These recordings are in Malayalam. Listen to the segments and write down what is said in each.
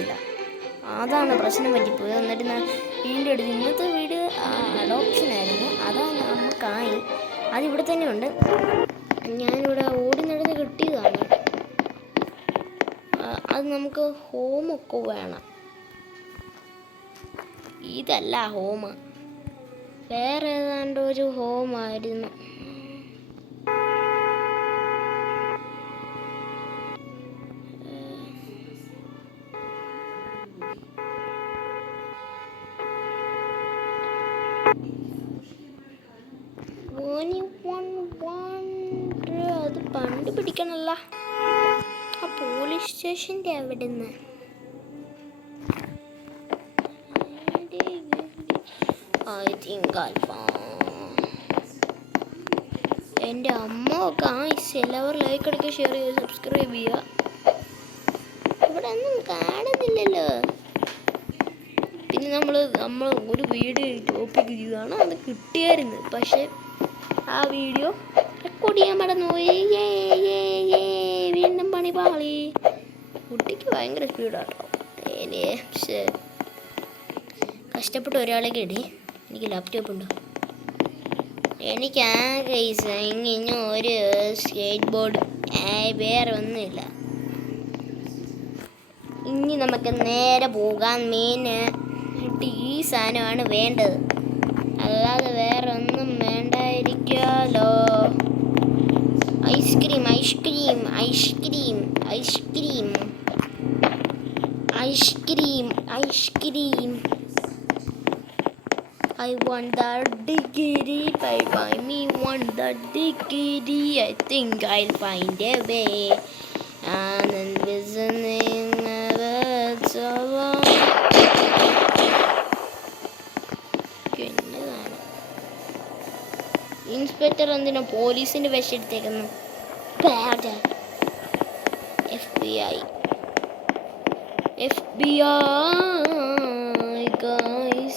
ഇല്ല. അതാണ് പ്രശ്നം പറ്റിപ്പോയത്. എന്നിട്ട് വീണ്ടും എടുത്ത് ഇന്നത്തെ വീട് അഡോപ്ഷൻ ആയിരുന്നു. അതാണ് നമുക്കായി. അതിവിടെ തന്നെ ഉണ്ട്. ഞാനിവിടെ ഓടുന്നിടത്ത് കിട്ടിയതാണ്. അത് നമുക്ക് ഹോമൊക്കെ വേണം. ഇതല്ല ഹോം, വേറെ ഏതാണ്ട് ഒരു ഹോമായിരുന്നു. അത് പണ്ട് പിടിക്കണല്ല. ആ പോലീസ് സ്റ്റേഷൻ്റെ അവിടെ നിന്ന് എൻ്റെ അമ്മ എല്ലാവരും ലൈക്ക് അടിക്കുക, ഷെയർ ചെയ്യുക, സബ്സ്ക്രൈബ് ചെയ്യുക. ഇവിടെ ഒന്നും കാണുന്നില്ലല്ലോ. പിന്നെ നമ്മൾ ഒരു വീഡിയോ ടോപ്പിക് ചെയ്തതാണ്, അത് കിട്ടിയായിരുന്നു. പക്ഷെ ആ വീഡിയോ റെക്കോർഡ് ചെയ്യാൻ മറന്നുപോയി. വീണ്ടും പണി പാളി. കുട്ടിക്ക് ഭയങ്കര സ്പീഡാട്ടോ. പക്ഷേ കഷ്ടപ്പെട്ട് ഒരാളെ കേടി. എനിക്ക് ലാപ്ടോപ്പ് ഉണ്ടോ? എനിക്ക് ഇങ്ങനെ ഒരു സ്കേറ്റ് ബോർഡ്, വേറെ ഒന്നുമില്ല. ഇനി നമുക്ക് നേരെ പോകാൻ. ഈ സാധനമാണ് വേണ്ടത്, അല്ലാതെ വേറെ ഒന്നും വേണ്ടായിരിക്കാലോ. Ice cream ice cream ice cream ice cream ice cream ice cream. I want that degree, buy me want that degree. I think I'll find a way. And then listening words alone. Inspector എന്തിനാ പോലീസിന്റെ വേഷം എടുത്തേക്കുന്നു? FBI guys,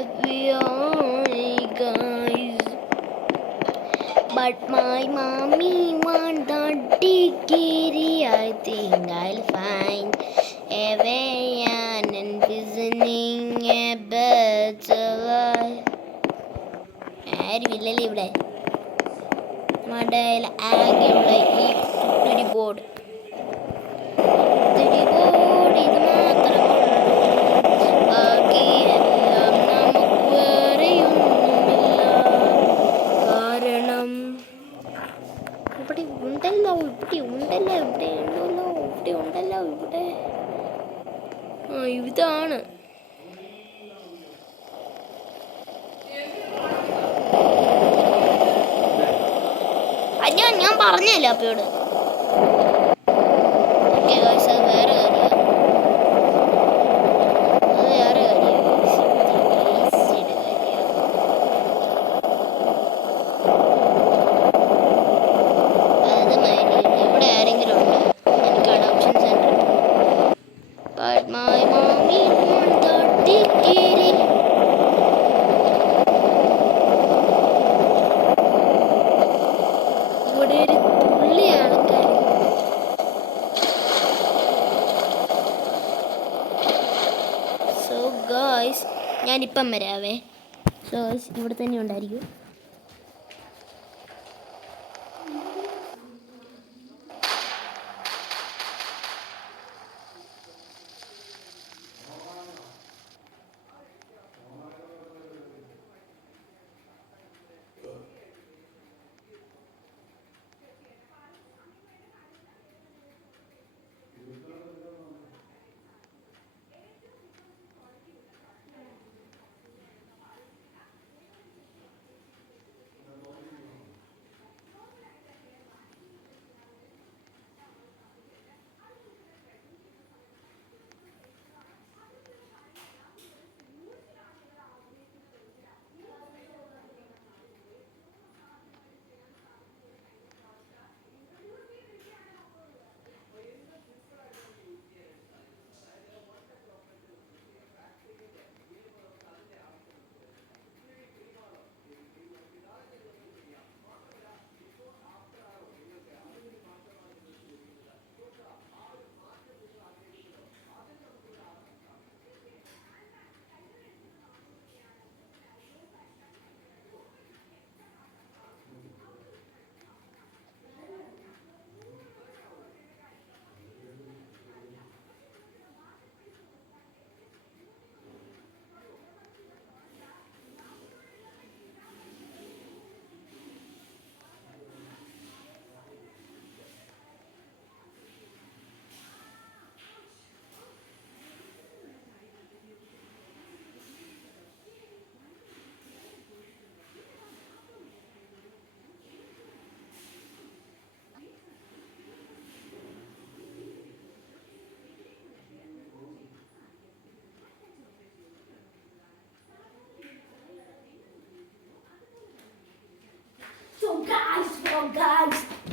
FBI guys. But my mommy want the degree. I think I'll find a way and envisioning a better life. ആരുമില്ലല്ലേ ഇവിടെ? നമ്മുടെ ആകെയുള്ള ഈ കുത്തിരി ബോർഡ് ഇത് മാത്രം. ബാക്കിയെല്ലാം നമുക്ക് വേറെയൊന്നുമില്ല. കാരണം ഇവിടെ ഉണ്ടല്ലോ, ഇവിടെ ഇതാണ്. ഞാൻ പറഞ്ഞല്ലോ അപ്പയോട്. ഞാനിപ്പം വരാവേ. ഇവിടെ തന്നെ ഉണ്ടായിരിക്കും.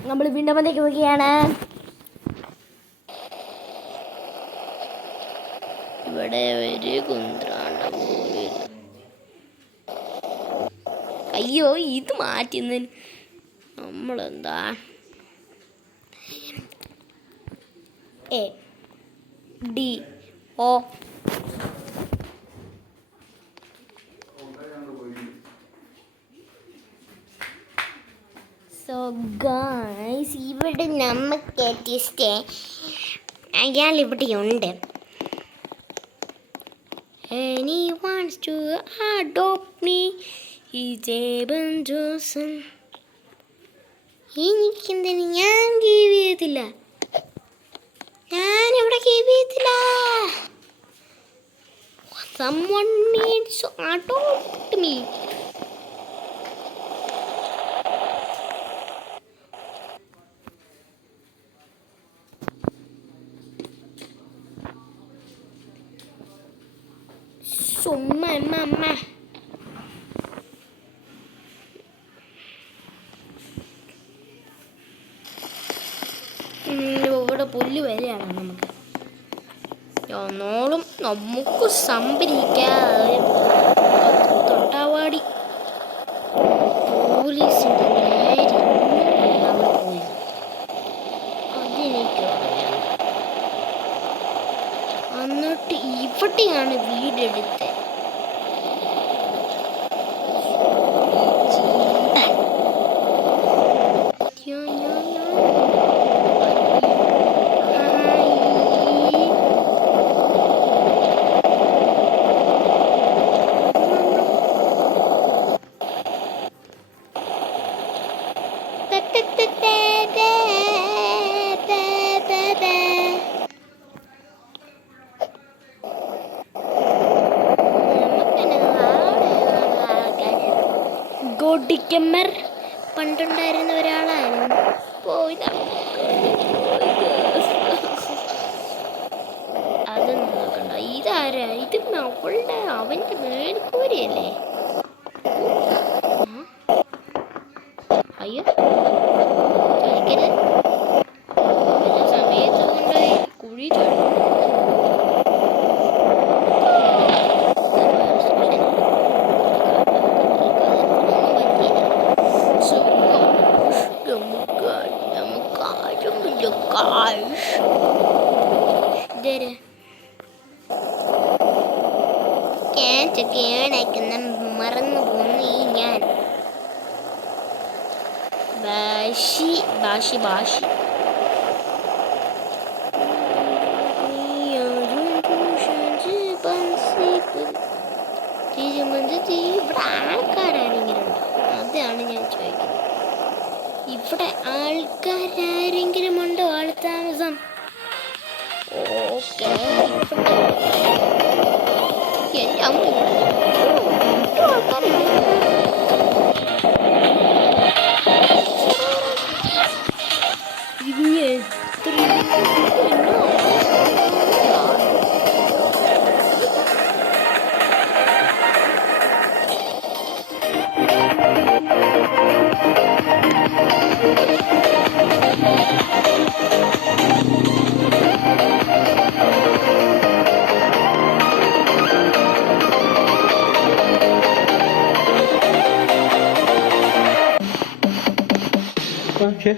നമ്മൾ വീണ്ടും വന്നേക്ക് നോക്കിയാണ്. ഇവിടെ ഒരു കുന്ത്രാണ്ട പോലില്ല. അയ്യോ, ഇത് മാറ്റുന്നതിന് നമ്മളെന്താ ADO. സോ ഗായ്സ്, ഇവിടെ നമുക്ക് സ്റ്റേ അയാൾ ഇവിടെയുണ്ട്. And he wants to adopt me. He's Eben Johnson. എനിക്കെന്തിന് ഞാൻ ഗീവ് ചെയ്തില്ല, ഞാനിവിടെ ഗീവ് ചെയ്തില്ല. Someone needs to adopt me. Mama. ഇവിടെ പുല്ല് വരെയാണ് നമുക്ക്. ഒന്നോളും നമുക്ക് സംഭരിക്കാതെ തൊട്ടാവാടി പോലീസിൻ്റെ നേരെ പോയി. അതെനിക്ക് അറിയാം. എന്നിട്ട് ഇവിടെയാണ് വീടെടുത്തത്. ഗോഡിക്കമ്മർ പണ്ടുണ്ടായിരുന്ന ഒരാളായിരുന്നു. അതൊന്നും നോക്കണ്ട. ഇതാരാ? ഇത് അവൻ്റെ മേൽക്കൂരയല്ലേ? അയ്യോ, കളിക്കരുത്. എല്ലാ സമയത്ത് കൊണ്ടായി കുഴി മറന്നു പോന്നു ഈ ഞാൻ. ബാഷി ബാഷി ബാഷി ഇവിടെ ആൾക്കാരാരെങ്കിലും ഉണ്ടോ? അതാണ് ഞാൻ ചോദിക്കുന്നത്. ഇവിടെ ആൾക്കാരാരെങ്കിലും ഉണ്ടോ? ആൾ താമസം. ഓക്കെ, ആൾക്കാരുണ്ട്. Okay.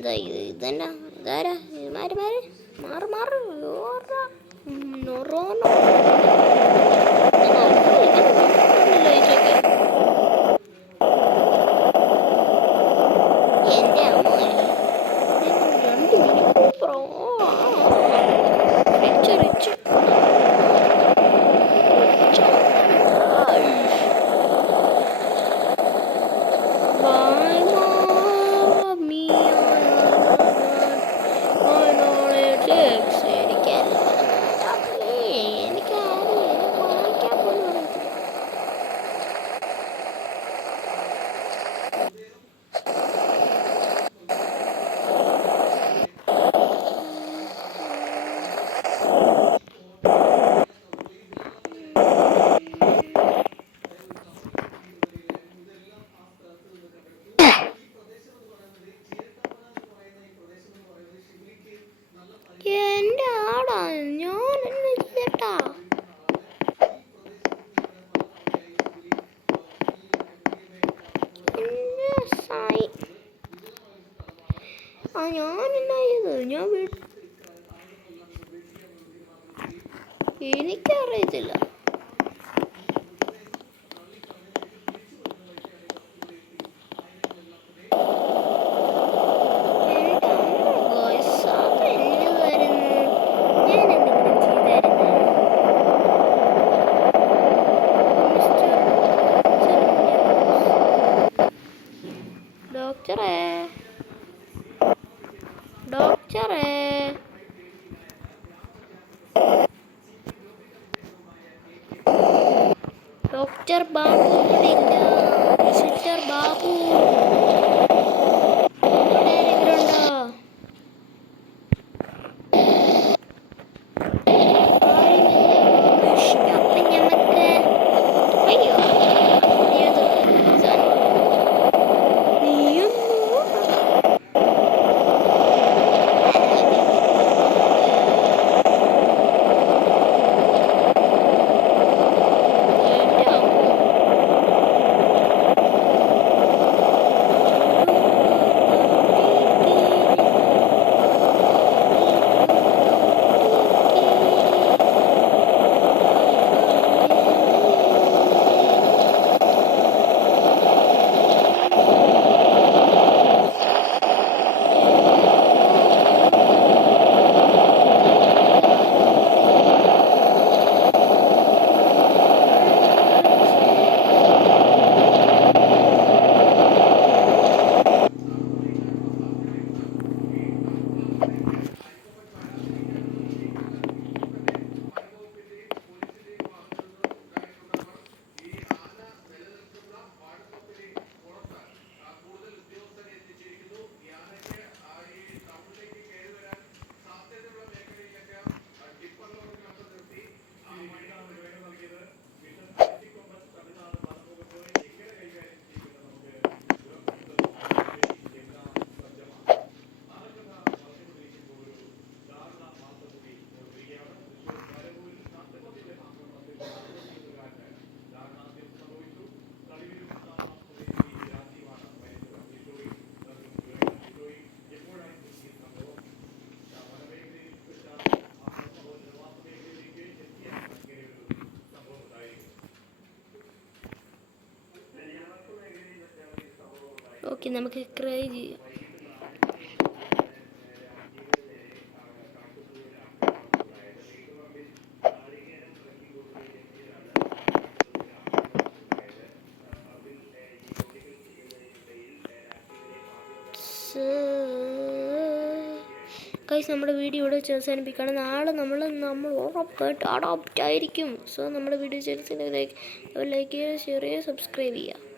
എന്താ ഇത്? ഇതന്നെ ഇതാരാ? മാറി മാറി മാറി മാറി നൊറോനോ എൻ്റെ അമ്മ 2 മിനി കൂപ്പറോ റിച്ച് റിച്ച് എൻ്റെ ആടാ ഞാൻ എന്നെ ചെയ്യട്ടാ ഞാനെന്നാ ചെയ്ത് എനിക്കറിയത്തില്ല. ഡോക്ടറേ ഡോക്ടറേ ഡോക്ടർ ബാബു ഇവിടെ ഇല്ല. സിസ്റ്റർ ബാബു ഇവിടെ ആരെങ്കിലുണ്ടോ? അപ്പം ഞമ്മക്ക് അയ്യോ ഓക്കെ നമുക്ക് ട്രൈ ചെയ്യാം. ഗൈസ് നമ്മുടെ വീഡിയോ ഇവിടെ അവസാനിപ്പിക്കുകയാണ്. നാളെ നമ്മൾ ഉറപ്പായിട്ട് അഡോപ്റ്റ് ആയിരിക്കും. സോ നമ്മുടെ വീഡിയോ ലൈക്ക് ചെയ്യുക, ഷെയർ ചെയ്യുക, സബ്സ്ക്രൈബ് ചെയ്യുക.